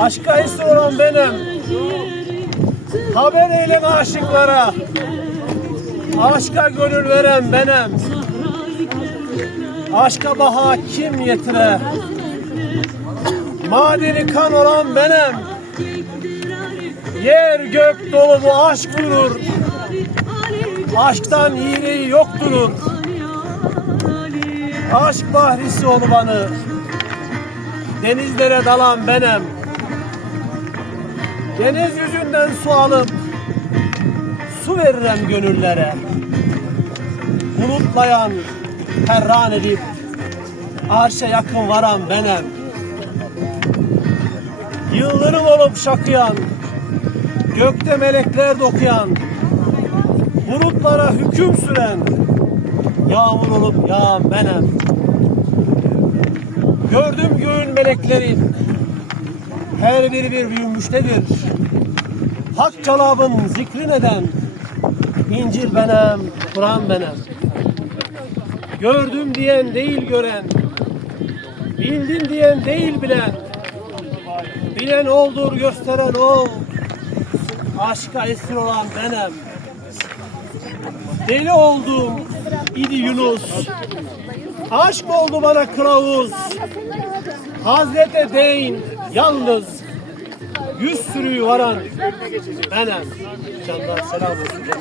Aşka olan benim. Haber eyle aşıklara. Aşka gönül veren benim. Aşka baha kim yetire? Madeni kan olan benim. Yer gök dolu bu aşk durur. Aşktan iyiliği yok durur. Aşk bahrisi olubanı. Denizlere dalan benim. Deniz yüzünden su alıp su veririm gönüllere. Bulutlayan, perran edip arşa yakın varan benim. Yıldırım olup şakıyan, gökte melekler dokuyan, bulutlara hüküm süren, yağmur olup yağan benim. Gördüm göğün meleklerin, her biri bir büyümüştedir. Hak çalabın zikri neden, İncil benem, Kur'an benem. Gördüm diyen değil gören, bildim diyen değil bilen, bilen oldur gösteren ol, aşka esir olan benem. Deli oldum idi Yunus, aşk oldu bana kılavuz, Hazrete değin yalnız, yüz sürüyü varan benem. Canlar selam olsun.